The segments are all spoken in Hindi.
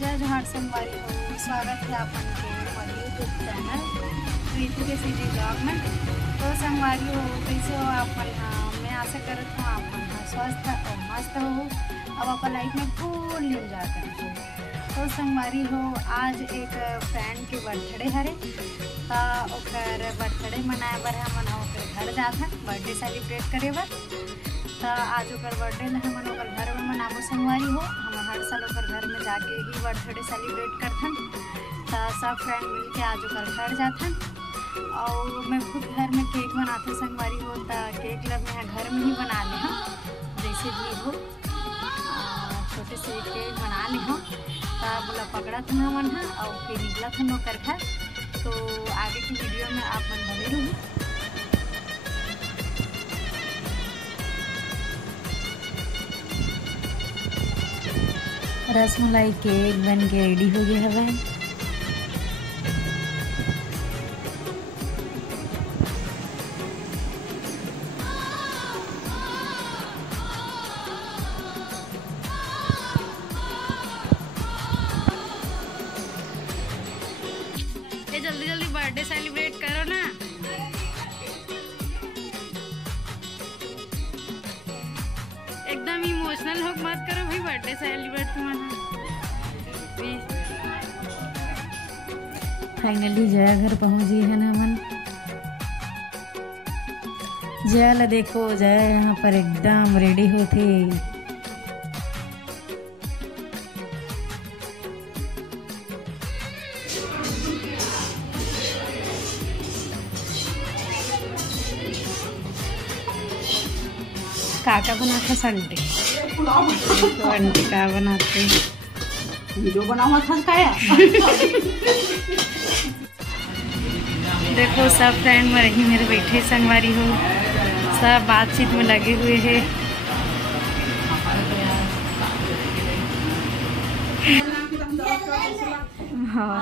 जय जोहार संगवारी हो, स्वागत है अपन के हमारे यूट्यूब चैनल प्रीति के सिटी ब्लॉग में। तो संगवारी हो, कैसे हो अपन? मैं आशा करता हूँ अपन स्वस्थ और मस्त हो, अब अपन लाइफ में फुल एंजॉय करते हो। तो संगवारी हो, आज एक फ्रेंड के बर्थडे हरे, तो बर्थडे मनाए बर हमन घर जात हन बर्थडे सेलिब्रेट करे बर। तो आज ओकर बर्थडे ल हमन ओकर घर में मनाबो संगवारी हो। हम हर साल ओकर घर में जाके ही बर्थडे सेलिब्रेट करथन। तो सब फ्रेंड मिल के आज ओकर घर जाथन और मैं खुद घर में केक बनाते संगवारी हो। तो केक ला मैं घर में ही बना ले हूँ, जैसे भी हो छोटे से केक बना ले हूँ। तो बोला पकड़ा था हमन हाँ और फिर निकला था ओकर घर। तो आगे की वीडियो में आप मन बने रहूँ। रसमलाई केक बन के रेडी हो गया है। ये जल्दी जल्दी बर्थडे सेलिब्रेट करो ना। एकदम इमोशनल हो मत करो भाई, बर्थडे सेलिब्रेट तुम्हारा। फाइनली जया घर पहुंच गई है ना मन। जया ला देखो, जया यहाँ पर एकदम रेडी होते। काका बनाता संडे आंटी का बनाते वीडियो बनावा था क्या? देखो सब फ्रेंड में रही मेरे बैठे संगवारी हो, सब बातचीत में लगे हुए हैं। हाँ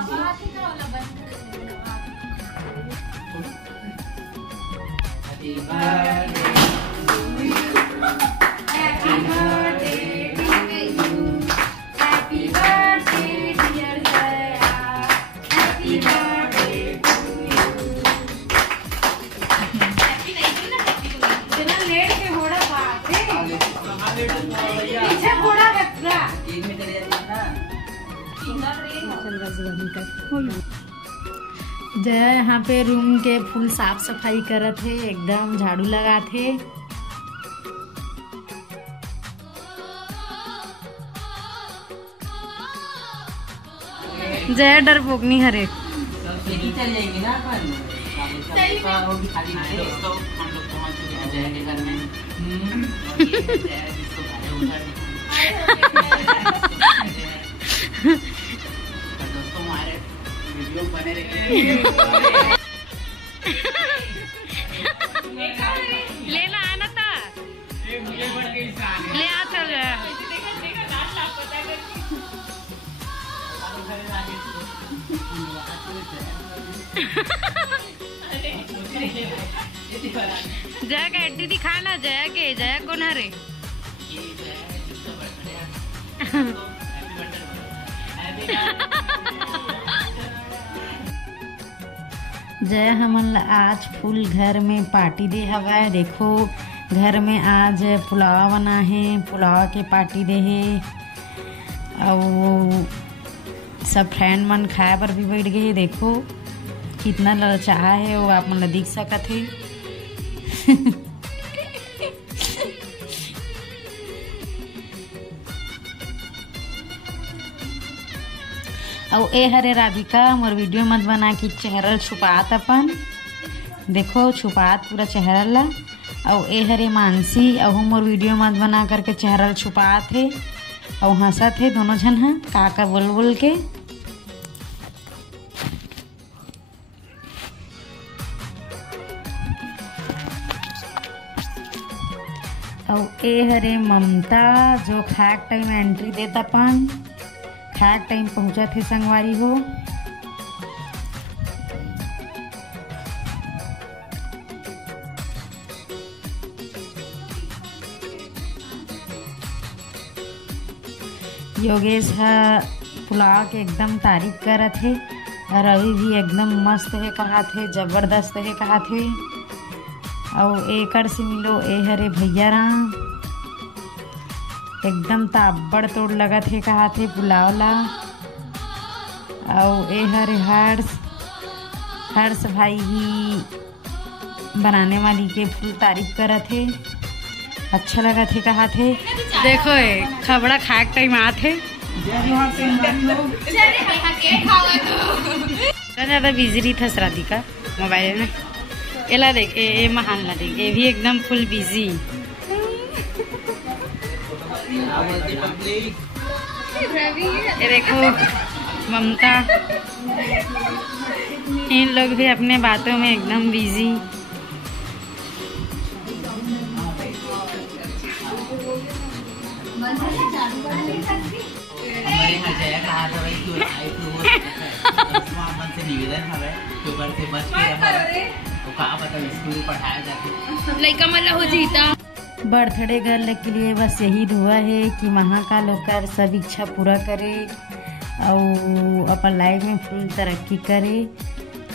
जया यहाँ पे रूम के फुल साफ सफाई करत है, एकदम झाड़ू लगा थे। जया डरपोक नहीं हरे चल जाएंगे ना अपन। दोस्तों हम लोग पहुंच चुके हैं जया के घर में। दोस्तों हमारे वीडियो बने रहिए। लेना आना था, ले आ चल जया। जया का एड्डी दिखाना, जया के जया कौन हरे? जया हमन आज फुल घर में पार्टी दे हवा। देखो घर में आज पुलाव बना है, पुलाव के पार्टी दे है और सब फ्रेंड मन खाए पर भी बैठ गए। देखो कितना ललचाहा है वो आप मन दिख सकत है। और ए हरे राधिका मोर वीडियो मत बना कि चेहरा छुपात अपन। देखो छुपात पूरा चेहरा ला। और ए हरे मानसी और मोर वीडियो मत बना करके चेहरा छुपात है और हंसत है दोनों जन है काका बोल बोल के। और ए हरे ममता जो खाक टाइम एंट्री देता अपन, खाक टाइम पहुंचा थे संगवारी हो। योगेश है पुलाव के एकदम तारीफ करत हे। रवि भी एकदम मस्त है कहा थे, जबरदस्त है कहा थे। और एकड़ से मिलो ए हरे भैया राम, एकदम ताबड़ तोड़ लगा थे कहा थे पुलाव ला। और ए हरे हर्ष भाई भी बनाने वाली के फुल तारीफ करा थे, अच्छा लगा थे कहा थे। देखो खबड़ा खाए के टाइम आते ज़्यादा बिजी रही था राधिका मोबाइल में। एला देख ए महान ला देख, ये भी एकदम फुल बिजी। ये देखो ममता, इन लोग भी अपने बातों में एकदम बिजी। हमारे यहाँ जया कहा था भाई क्यों आई तो मन से निवेदन है शुगर से बच के तो कहा पता स्कूल पढ़ाया जाता लड़का मतलब हो जीता। बर्थडे गर्ल के लिए बस यही दुआ है कि महाकाल होकर सब इच्छा पूरा करे और अपन लाइफ में फुल तरक्की करे,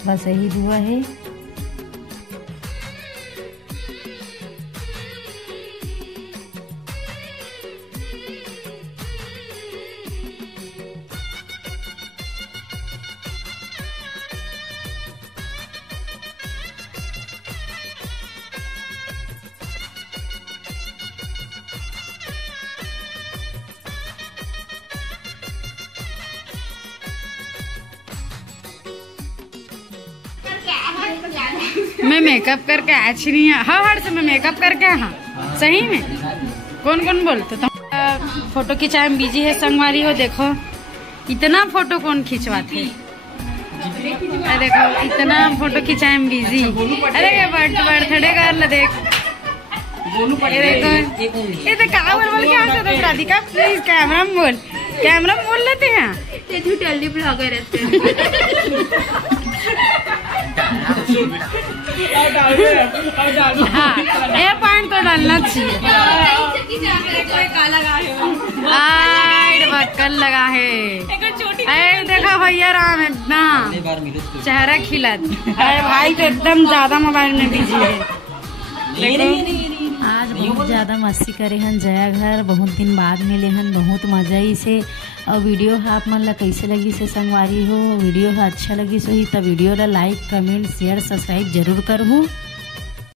बस यही दुआ है। मैं मेकअप करके आज नहीं है। हाँ हर समय मेकअप करके हाँ सही में। कौन कौन बोलते तुम फोटो खिंचाए में बिजी है संगवारी हो। देखो इतना फोटो कौन खिंचवाते, देखो इतना फोटो खिंचाए में बिजी। अरे बर्थडे गर्ल देख, ये तो क्या बोल के आते थे राधिका, प्लीज कैमरा में बोल लेते हैं। टेली ब्लॉगर रहते हाँ ये पॉइंट तो डालना चाहिए। बक्कल लगा है, अरे देखो भैया राम एकदम चेहरा खिला। अरे भाई तो एकदम ज्यादा मोबाइल में बिजी है। आज बहुत ज़्यादा मस्ती करे हन जया घर, बहुत दिन बाद मिले हन, बहुत मजा ही से। और वीडियो आप मन ला कैसे लगी से संगवारी हो, वीडियो अच्छा लगी सो ही तो वीडियो ला लाइक कमेंट शेयर सब्सक्राइब जरूर करहूँ।